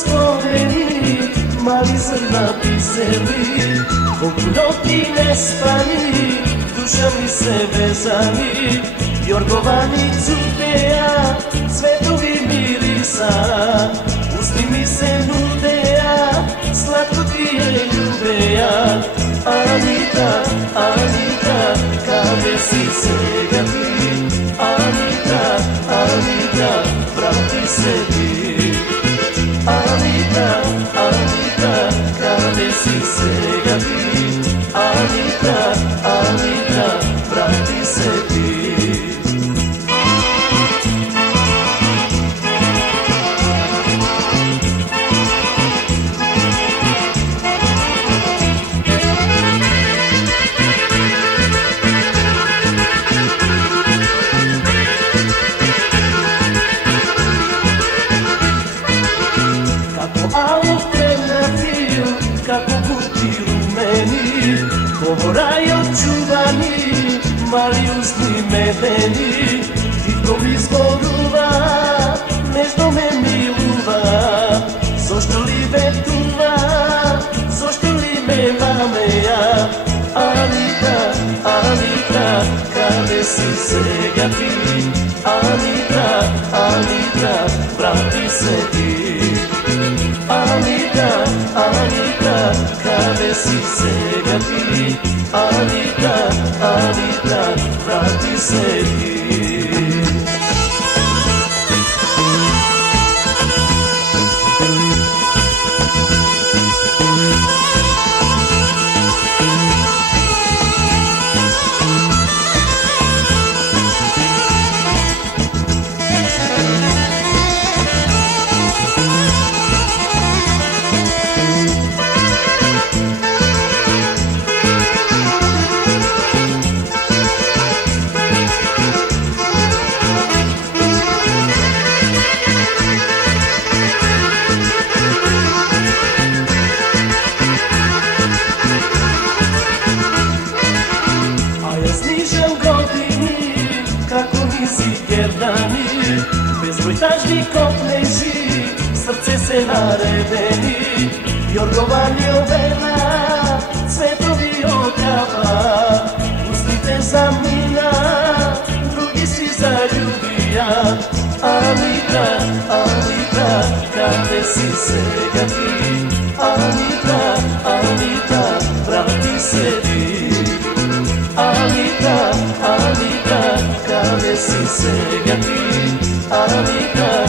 спомени, мали зрна писели, колку ноќи не спани, душа ми се везани, јорговани цутеа, цветови мириса, усни ми се нудеа, сладко ти е љубеа. Анита, Анита, каде си сега ти? Анита, Анита, врати се ти. Анита, Анита, каде си сега ти? Анита, Анита, врати се ти. Како бути румени, говорајот чувани, мали усни медени, тихо ми зборува, нежно ме милува. Зошто ли ветува, зошто ли ме мамеа? Анита, Анита, каде си сега ти? Анита, Анита, врати се ти. Анита, Анита, каде си сега ти? Анита, Анита, врати се ти. Безброј тажни копнежи, срце се наредени, јорговани овена, цветови окапа, устните замина, други си заљубија. Анита, Анита, каде си сега ти? Анита, Анита, врати се ти. Анита, Анита, каде си сега ти? Анита,